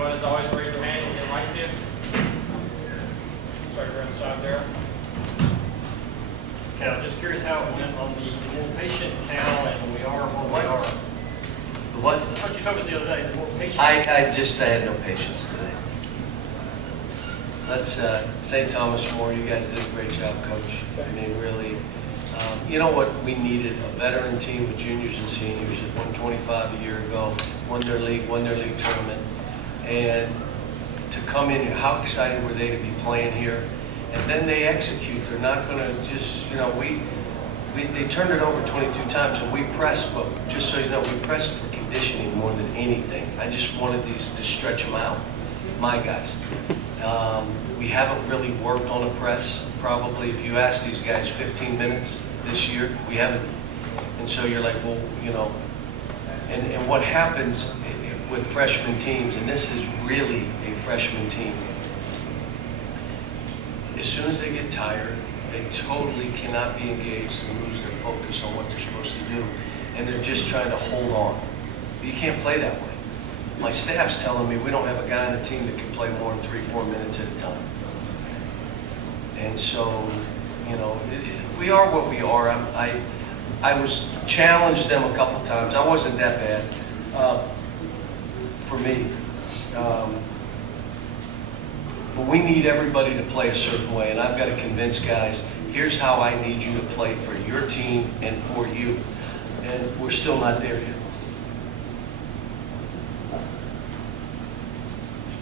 everyone, as always, raise your hand and get right to you. Start around the side there. Okay, I'm just curious how it went on the more patient Cal, and we are where we are. What? I thought you told us the other day, the more patient. I had no patience today. Let's, St. Thomas More, you guys did a great job, Coach. I mean, really, you know what we needed? A veteran team with juniors and seniors at 125 a year ago, won their league tournament. And to come in here, how excited were they to be playing here? And then they execute. They're not going to just, you know, they turned it over 22 times and we pressed, but just so you know, we pressed for conditioning more than anything. I just wanted these to stretch them out, my guys. We haven't really worked on a press. Probably if you ask these guys 15 minutes this year, we haven't. And so you're like, well, you know, and what happens with freshman teams, and this is really a freshman team, as soon as they get tired, they totally cannot be engaged and lose their focus on what they're supposed to do. And they're just trying to hold on. You can't play that way. My staff's telling me we don't have a guy on the team that can play more than 3-4 minutes at a time. And so, you know, we are what we are. I was challenged them a couple times. I wasn't that bad for me. But we need everybody to play a certain way, and I've got to convince guys, here's how I need you to play for your team and for you. And we're still not there yet.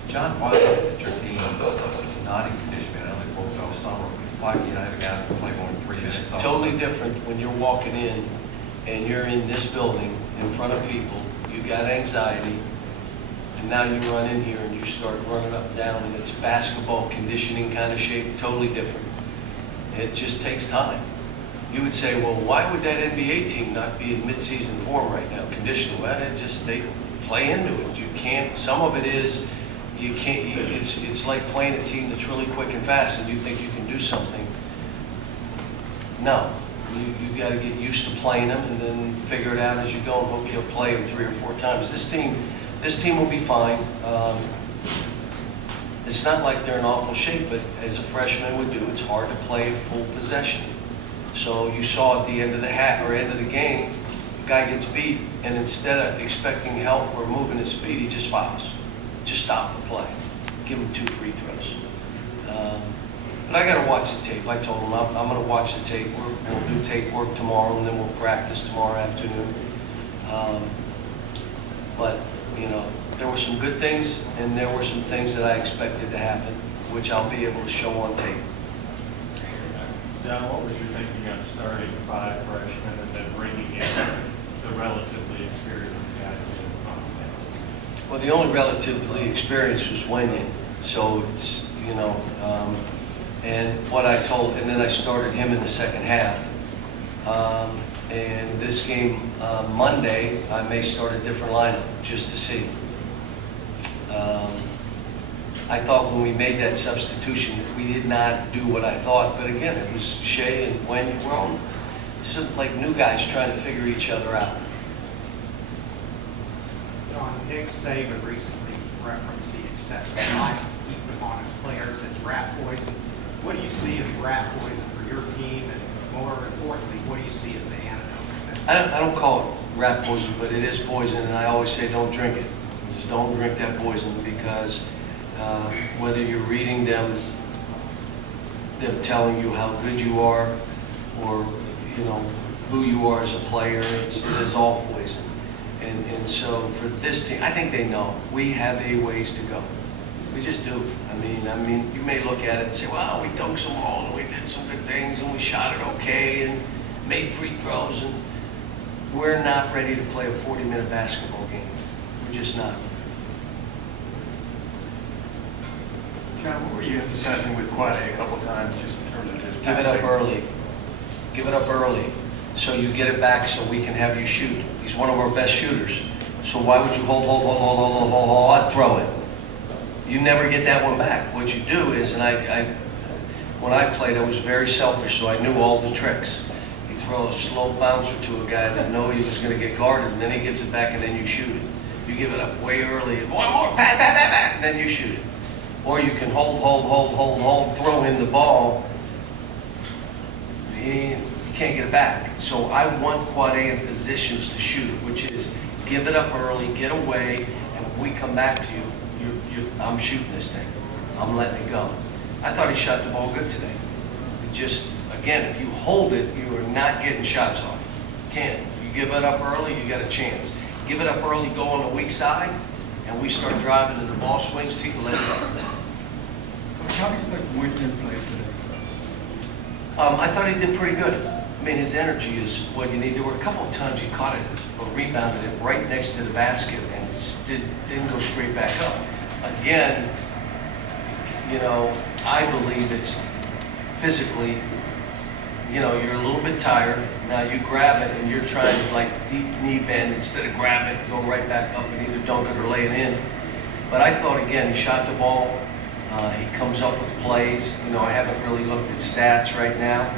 John, why is it that your team is not in condition? I know they worked all summer. Why can't I have a guy who can play more than 3 minutes? It's totally different when you're walking in and you're in this building in front of people. You got anxiety, and now you run in here and you start running up and down, and it's basketball conditioning kind of shape, totally different. It just takes time. You would say, well, why would that NBA team not be in mid-season form right now? Conditioning, well, they play into it. You can't. Some of it is. You can't. It's like playing a team that's really quick and fast, and you think you can do something. No, you got to get used to playing them, and then figure it out as you go, and hope you'll play them 3 or 4 times. This team will be fine. It's not like they're in awful shape, but as a freshman would do, it's hard to play full possession. So you saw at the end of the end of the game, the guy gets beat, and instead of expecting help or moving his feet, he just fouls. Just stop the play. Give him 2 free throws. But I got to watch the tape. I told him I'm going to watch the tape. We'll do tape work tomorrow, and then we'll practice tomorrow afternoon. But, you know, there were some good things, and there were some things that I expected to happen, which I'll be able to show on tape. John, what was your thinking on starting 5 freshmen and then bringing in the relatively experienced guys in? Well, the only relatively experienced was Wenyan, so it's, you know, and what I told, and then I started him in the second half. And this game, Monday, I may start a different lineup just to see. I thought when we made that substitution, we did not do what I thought, but again, it was Shea and Wenyan were on. It's like new guys trying to figure each other out. John, Nick Saban recently referenced the excessive hype heaped upon his players as rat poison. What do you see as rat poison for your team, and more importantly, what do you see as the antidote? I don't call it rat poison, but it is poison, and I always say don't drink it. Just don't drink that poison, because whether you're reading them telling you how good you are, or you know who you are as a player, it is all poison. And so for this team, I think they know we have a ways to go. We just do. I mean, you may look at it and say, well, we dunked some ball and we did some good things and we shot it okay and made free throws, and we're not ready to play a 40-minute basketball game. We're just not. John, what were you emphasizing with Quade a couple times, just in terms of his Give it up early. Give it up early, so you get it back so we can have you shoot. He's one of our best shooters. So why would you hold, throw it? You never get that one back. What you do is, and when I played, I was very selfish, so I knew all the tricks. You throw a slow bouncer to a guy that knew he was going to get guarded, and then he gives it back, and then you shoot it. You give it up way early. One more, pat, pat, pat, pat. and then you shoot it. Or you can hold, throw in the ball, you can't get it back. So I want Quad A in positions to shoot it, which is give it up early, get away, and when we come back to you, I'm shooting this thing. I'm letting it go. I thought he shot the ball good today. It just, again, if you hold it, you are not getting shots off. Can't. You give it up early, you got a chance. Give it up early, go on the weak side, and we start driving and the ball swings to you, let it go. Coach, how do you think Winton played today? I thought he did pretty good. I mean, his energy is what you need. There were a couple of times he caught it or rebounded it right next to the basket and didn't go straight back up. Again, you know, I believe it's physically, you know, you're a little bit tired. Now you grab it and you're trying to like deep knee bend instead of grab it, go right back up and either dunk it or lay it in. But I thought, again, he shot the ball. He comes up with plays. You know, I haven't really looked at stats right now.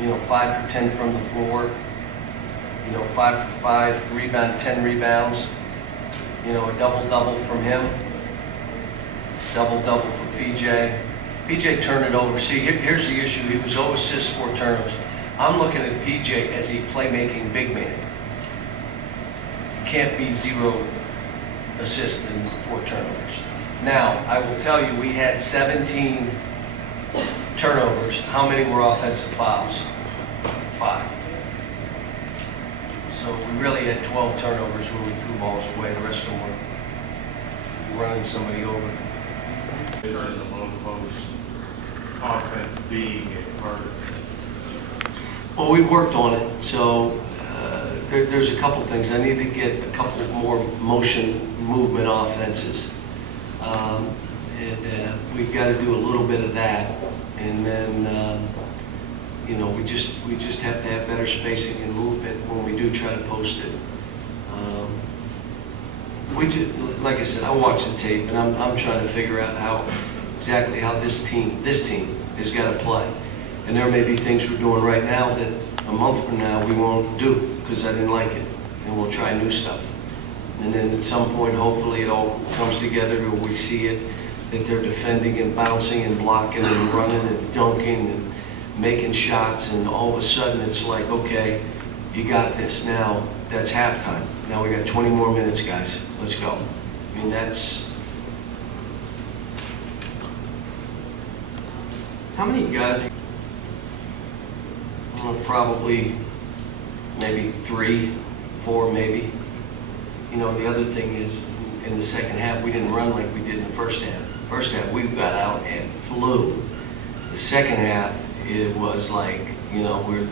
You know, 5 for 10 from the floor. You know, 5 for 5, 10 rebounds. You know, a double-double from him. Double-double for PJ. PJ turned it over. See, here's the issue. He was 0 assists, 4 turnovers. I'm looking at PJ as a playmaking big man. Can't be 0 assists and 4 turnovers. Now, I will tell you, we had 17 turnovers. How many were offensive fouls? 5. So we really had 12 turnovers where we threw balls away. The rest of them were running somebody over. Is the low post offense being a part of it? Well, we worked on it, so there's a couple things. I need to get a couple more movement offenses. We've got to do a little bit of that. And then, you know, we just have to have better spacing and movement when we do try to post it. Like I said, I watched the tape, and I'm trying to figure out exactly how this team is going to play. And there may be things we're doing right now that a month from now we won't do because I didn't like it, and we'll try new stuff. And then at some point, hopefully, it all comes together where we see it, that they're defending and bouncing and blocking and running and dunking and making shots, and all of a sudden it's like, okay, you got this. Now that's halftime. Now we got 20 more minutes, guys. Let's go. I mean, that's. How many guys? Probably maybe 3, 4 maybe. You know, the other thing is, in the second half, we didn't run like we did in the first half. First half, we got out and flew. The second half, it was like, you know, the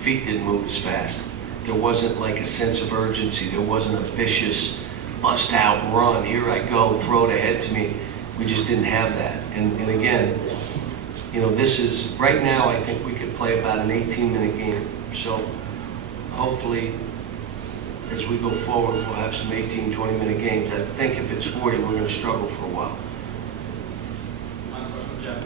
feet didn't move as fast. There wasn't like a sense of urgency. There wasn't a vicious bust out run. Here I go, throw it ahead to me. We just didn't have that. And again, you know, this is, right now, I think we could play about an 18-minute game. So hopefully, as we go forward, we'll have some 18, 20-minute games. I think if it's 40, we're going to struggle for a while. Last question, Jeff.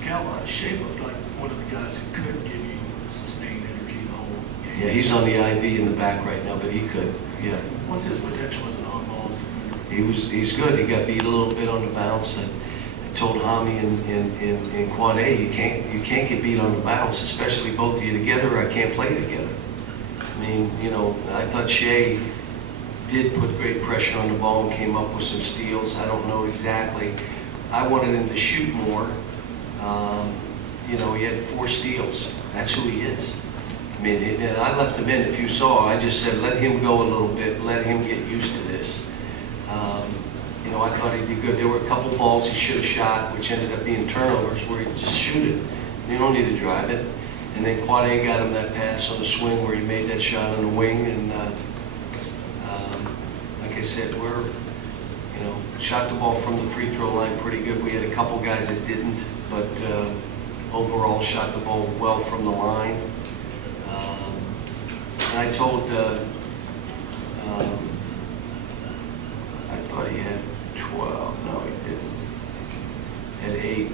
Cal, Shea looked like one of the guys who could give you sustained energy the whole game. Yeah, he's on the IV in the back right now, but he could, yeah. What's his potential as an on-ball defender? He's good. He got beat a little bit on the bounce. I told Hami in Quad A, you can't get beat on the bounce, especially both of you together, or I can't play together. I mean, you know, I thought Shea did put great pressure on the ball and came up with some steals. I don't know exactly. I wanted him to shoot more. You know, he had 4 steals. That's who he is. I mean, and I left him in. If you saw, I just said, let him go a little bit, let him get used to this. You know, I thought he did good. There were a couple balls he should have shot, which ended up being turnovers, where he just shoot it. You don't need to drive it. And then Quad A got him that pass on the swing where he made that shot on the wing. And like I said, we're, you know, shot the ball from the free throw line pretty good. We had a couple guys that didn't, but overall shot the ball well from the line. And I told, I thought he had 12. No, he didn't. Had 8.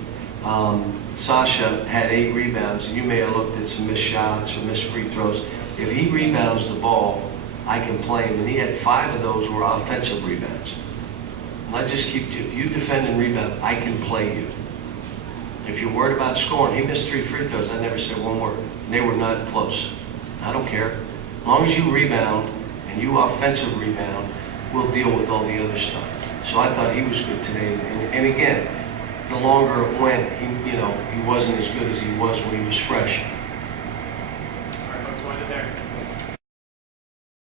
Sasha had 8 rebounds, and you may have looked at some missed shots or missed free throws. If he rebounds the ball, I can play him. And he had 5 of those were offensive rebounds. And I just keep, if you defend and rebound, I can play you. If you're worried about scoring, he missed 3 free throws. I never said one word. And they were not close. I don't care. As long as you rebound and you offensive rebound, we'll deal with all the other stuff. So I thought he was good today. And again, the longer it went, he wasn't as good as he was when he was fresh.